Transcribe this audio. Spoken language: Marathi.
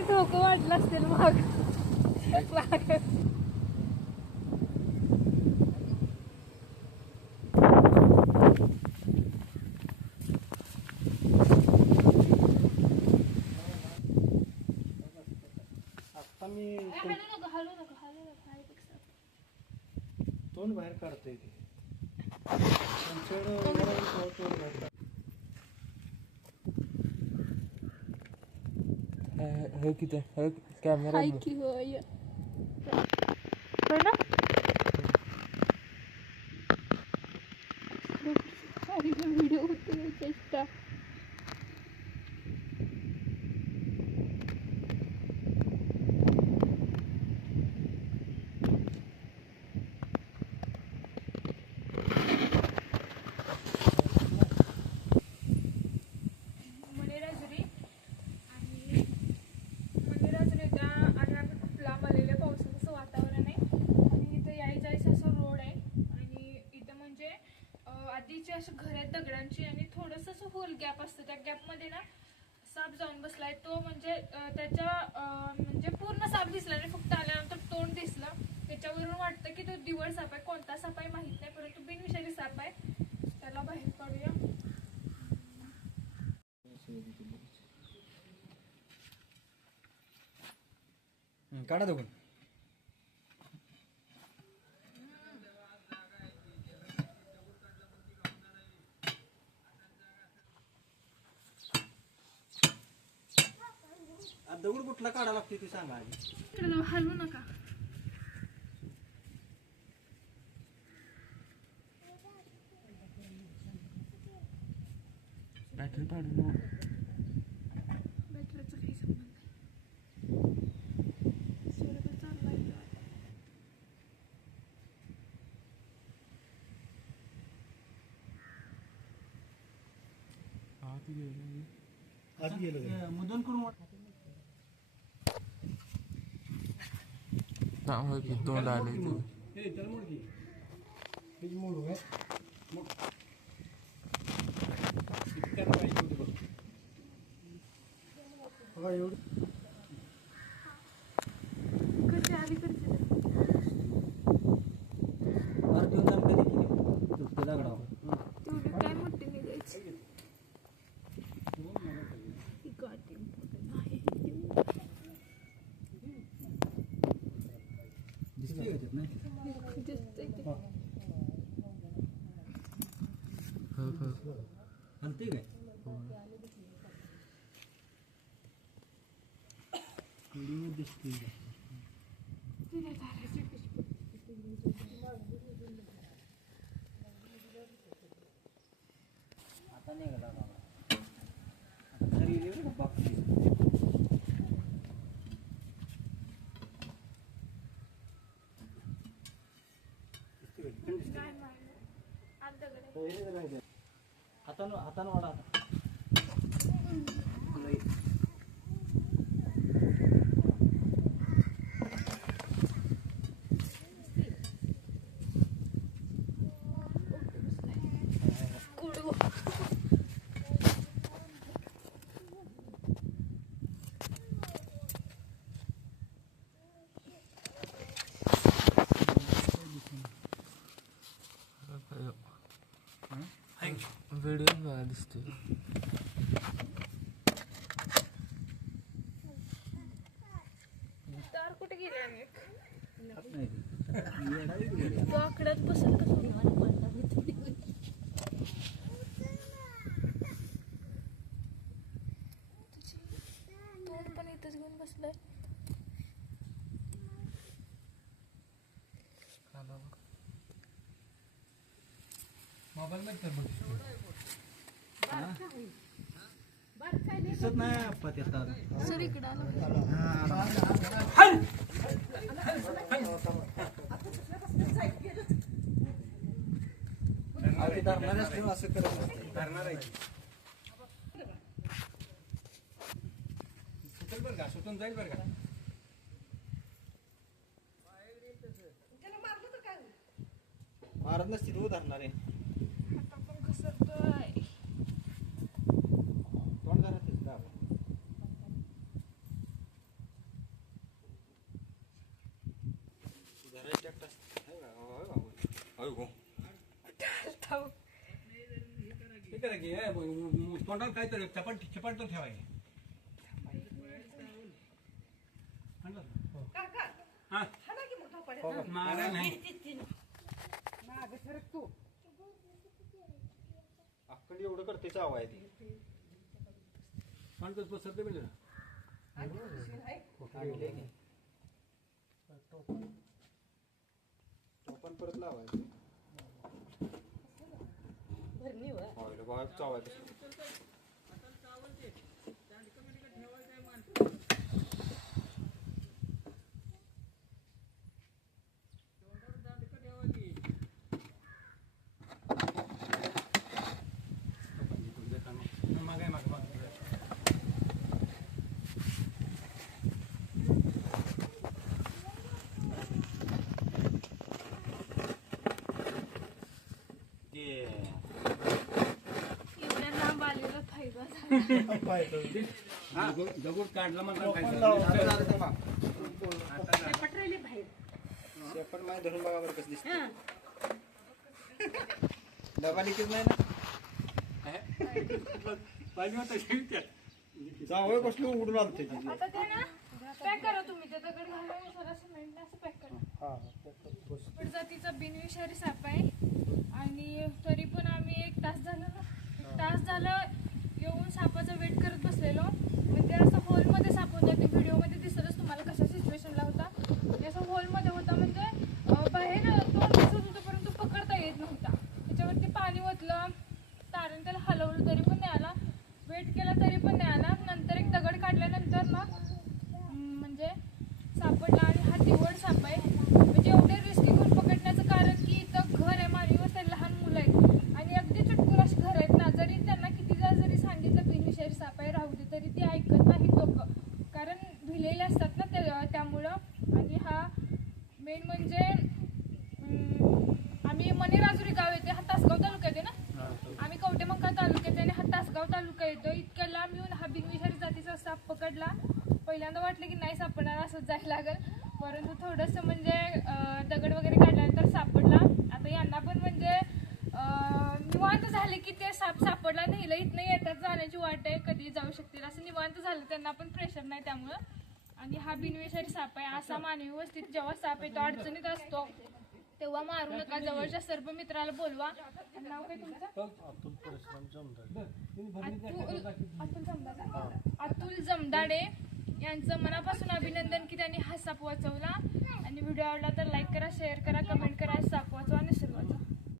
स्वरूपाचं धोकं वाढलं असेल मग. तोंड बाहेर काढतोय ते बाहेर हे किती हे कॅमेरा हाय की होय होय अशी घर आहेत दगडांची आणि थोडंसं असं होल गॅप असतं. त्या गॅपमध्ये ना साप जाऊन बसलाय. तो म्हणजे त्याच्या म्हणजे पूर्ण साप दिसला नाही फक्त आल्यानंतर तोंड दिसलं. त्याच्यावरून वाटतं की तो दिवळ साप आहे. कोणता साप आहे माहीत नाही परंतु बिनविषारी साप आहे. त्याला बाहेर काढूया. काढा दोघं. कुठला काढा लागते ते सांगा आधी. इकडे जाऊ, हलवू नका. बॅटरी पाडू बॅटरीचा काही संबंध नाही. सूर्य आत गेलो. करून वाट चांगलं की तोंड आले ते हे त्याला मोड की हेच मोडू काय मोड किती त्याला पाहिजे होती बघ बघा एवढं कशी अलीकडची वर घेऊन जाऊन कधी केली तुटतं दगडावर तेवढी काय मोठी निघायची ही गाठी important आहे. दिसते का त्यात नाही दिसतंय ते. हो हो हलते काय व्हिडिओ दिसते का? तिथे ताराची पिशवी. आता निघाला बाबा आता घरी गेली बरं का बाप काय मारलं? आत दगड आहे. అతను అతను కూడా Thank you. व्हिडिओ बघा दिसते तार कुठे गेले आणि हात नाही ते. येडा आहे की येडा. तो आकड्यात बसेल कसं तुझी तोंड पण इथंच घेऊन बसलाय मोबाईल मध्ये तर बघ. हा? दिसत नाही आप्पा त्यात आता. सर इकडं आला अहो, ते धरणारे असं करत आहे की. सुटेल बरं का सुटून जाईल बरं का मारत नसतील हो धरणारे आता पण घसरतोय नीट करा की हे, म- म- तोंडात काय तर चपाट चपाट तर हा मारा नाही. अक्कल एवढं करते चाव आहे ती. म्हणजे टोपण परत लावायचं. 我照了几 फायदा काढला म्हणला काय आता शेपट माय धरून बघा बरं कसं दिसतं डबा लिखित नाही ना पाहिजे होतं कसलं उडून आलं ते आता ते ना पॅक करा तुम्ही ते दगड घालून सिमेंट असं पॅक करा प्रजातीचा बिनविषारी साप आहे आणि तरी पण आम्ही एक तास झालं ना एक तास झालं सापाचा वेट करत बसलेलो म्हणजे असं हॉलमध्ये साप होता ते व्हिडिओमध्ये दिसतच तुम्हाला कशा सिच्युएशनला होता म्हणजे असं हॉलमध्ये होता म्हणजे अं, बाहेर तोंड दिसत होतं परंतु पकडता येत नव्हता त्याच्यावरती पाणी ओतलं तारण त्याला हलवलं तरी पण नाही आला वेट केला तरी पण नाही आला नंतर एक दगड काढल्यानंतर ना अं, म्हणजे सापडला आणि हा दिवड साप आहे म्हणजे एवढे रिस्क घेऊन पकडण्याचं कारण की इथं घर आहे मानवी वस्त्यात लहान मुलं आहेत आणि अगदी चुटकुर अशी घर आहेत ना जरी त्यांना कितीदा जरी सांगितलं बिनविषारी साप आहे राहू दे तरी ते ऐकत नाहीत लोक कारण भिलेले असतात ना त्या त्यामुळं आणि हा मेन म्हणजे अं, आम्ही मनेराजुरी गाव येते हा तासगाव तालुक्यात आहे ना? आम्ही कवटेमंका तालुक्यात आहे आणि हा तासगाव तालुका येतो. इतक्या लांब येऊन हा बिनविषारी जातीचा साप पकडला. पहिल्यांदा वाटलं की नाही सापडणार असंच जायला लागेल. परंतु थोडंसं म्हणजे दगड वगैरे काढल्यानंतर सापडला. आता यांना पण म्हणजे निवांत झाले की ते साप सापडला नेलं इथनं येतात जाण्याची वाट आहे. कधी जाऊ शकतील असं निवांत झालं. त्यांना पण प्रेशर नाही त्यामुळं. आणि हा बिनविषारी साप आहे. असा मानवी वस्तीत जेव्हा साप येतो अडचणीत असतो. तेव्हा मारू नका जवळच्या सर्प मित्राला बोलवा. आणि नाव काय तुमचं? अतुल अतुल जमदाडे. अतुल जमदाडे यांचं मनापासून अभिनंदन की त्यांनी हा साप वाचवला. आणि व्हिडिओ आवडला तर लाईक करा शेअर करा कमेंट करा साप वाचवा आणि वाचवा